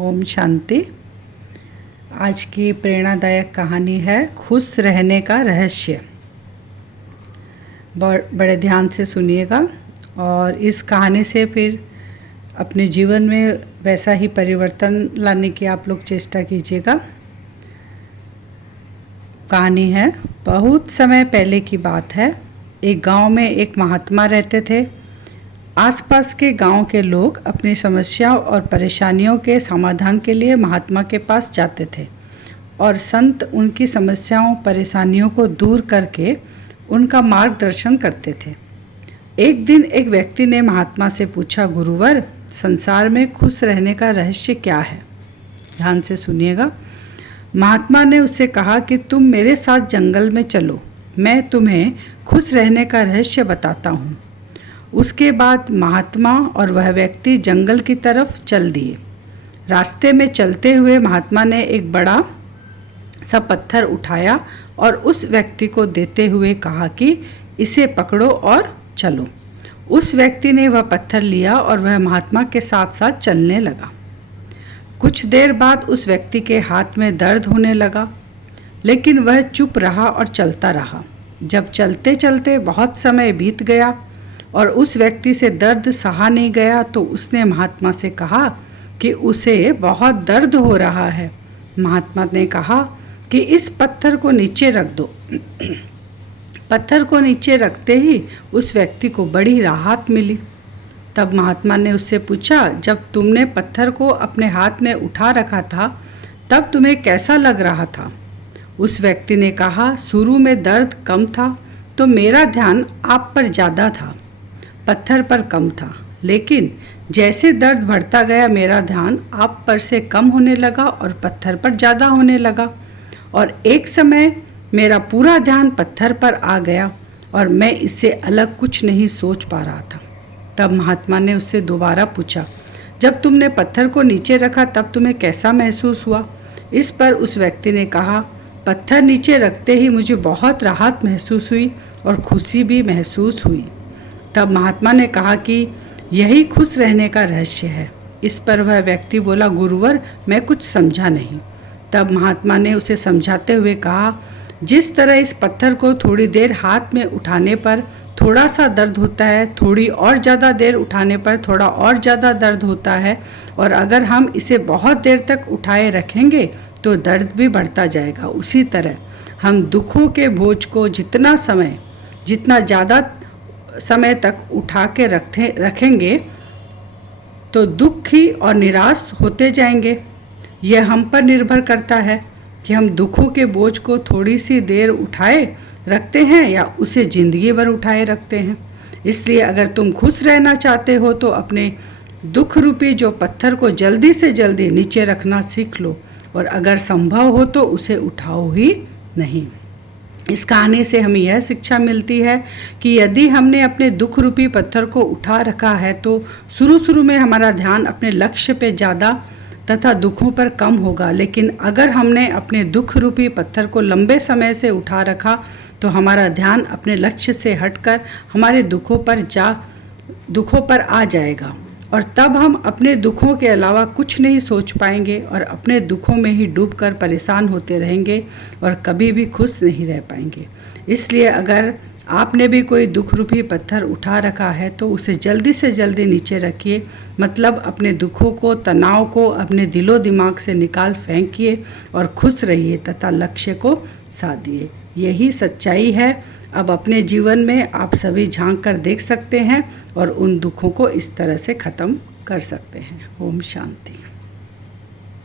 ओम शांति। आज की प्रेरणादायक कहानी है खुश रहने का रहस्य। बड़े ध्यान से सुनिएगा और इस कहानी से फिर अपने जीवन में वैसा ही परिवर्तन लाने की आप लोग चेष्टा कीजिएगा। कहानी है, बहुत समय पहले की बात है। एक गांव में एक महात्मा रहते थे। आसपास के गांव के लोग अपनी समस्याओं और परेशानियों के समाधान के लिए महात्मा के पास जाते थे और संत उनकी समस्याओं परेशानियों को दूर करके उनका मार्गदर्शन करते थे। एक दिन एक व्यक्ति ने महात्मा से पूछा, गुरुवर, संसार में खुश रहने का रहस्य क्या है? ध्यान से सुनिएगा। महात्मा ने उससे कहा कि तुम मेरे साथ जंगल में चलो, मैं तुम्हें खुश रहने का रहस्य बताता हूँ। उसके बाद महात्मा और वह व्यक्ति जंगल की तरफ चल दिए। रास्ते में चलते हुए महात्मा ने एक बड़ा सा पत्थर उठाया और उस व्यक्ति को देते हुए कहा कि इसे पकड़ो और चलो। उस व्यक्ति ने वह पत्थर लिया और वह महात्मा के साथ साथ चलने लगा। कुछ देर बाद उस व्यक्ति के हाथ में दर्द होने लगा, लेकिन वह चुप रहा और चलता रहा। जब चलते चलते बहुत समय बीत गया और उस व्यक्ति से दर्द सहा नहीं गया तो उसने महात्मा से कहा कि उसे बहुत दर्द हो रहा है। महात्मा ने कहा कि इस पत्थर को नीचे रख दो। पत्थर को नीचे रखते ही उस व्यक्ति को बड़ी राहत मिली। तब महात्मा ने उससे पूछा, जब तुमने पत्थर को अपने हाथ में उठा रखा था तब तुम्हें कैसा लग रहा था? उस व्यक्ति ने कहा, शुरू में दर्द कम था तो मेरा ध्यान आप पर ज़्यादा था, पत्थर पर कम था, लेकिन जैसे दर्द बढ़ता गया मेरा ध्यान आप पर से कम होने लगा और पत्थर पर ज़्यादा होने लगा और एक समय मेरा पूरा ध्यान पत्थर पर आ गया और मैं इससे अलग कुछ नहीं सोच पा रहा था। तब महात्मा ने उससे दोबारा पूछा, जब तुमने पत्थर को नीचे रखा तब तुम्हें कैसा महसूस हुआ? इस पर उस व्यक्ति ने कहा, पत्थर नीचे रखते ही मुझे बहुत राहत महसूस हुई और खुशी भी महसूस हुई। तब महात्मा ने कहा कि यही खुश रहने का रहस्य है। इस पर वह व्यक्ति बोला, गुरुवर, मैं कुछ समझा नहीं। तब महात्मा ने उसे समझाते हुए कहा, जिस तरह इस पत्थर को थोड़ी देर हाथ में उठाने पर थोड़ा सा दर्द होता है, थोड़ी और ज़्यादा देर उठाने पर थोड़ा और ज़्यादा दर्द होता है, और अगर हम इसे बहुत देर तक उठाए रखेंगे तो दर्द भी बढ़ता जाएगा। उसी तरह हम दुखों के बोझ को जितना ज़्यादा समय तक उठा के रखेंगे तो दुखी और निराश होते जाएंगे। यह हम पर निर्भर करता है कि हम दुखों के बोझ को थोड़ी सी देर उठाए रखते हैं या उसे ज़िंदगी भर उठाए रखते हैं। इसलिए अगर तुम खुश रहना चाहते हो तो अपने दुख रूपी जो पत्थर को जल्दी से जल्दी नीचे रखना सीख लो, और अगर संभव हो तो उसे उठाओ ही नहीं। इस कहानी से हमें यह शिक्षा मिलती है कि यदि हमने अपने दुख रूपी पत्थर को उठा रखा है तो शुरू में हमारा ध्यान अपने लक्ष्य पे ज़्यादा तथा दुखों पर कम होगा, लेकिन अगर हमने अपने दुख रूपी पत्थर को लंबे समय से उठा रखा तो हमारा ध्यान अपने लक्ष्य से हटकर हमारे दुखों पर आ जाएगा, और तब हम अपने दुखों के अलावा कुछ नहीं सोच पाएंगे और अपने दुखों में ही डूबकर परेशान होते रहेंगे और कभी भी खुश नहीं रह पाएंगे। इसलिए अगर आपने भी कोई दुख रूपी पत्थर उठा रखा है तो उसे जल्दी से जल्दी नीचे रखिए, मतलब अपने दुखों को, तनाव को अपने दिलो दिमाग से निकाल फेंकिए और खुश रहिए तथा लक्ष्य को साधिए। यही सच्चाई है। अब अपने जीवन में आप सभी झांक कर देख सकते हैं और उन दुखों को इस तरह से ख़त्म कर सकते हैं। ओम शांति।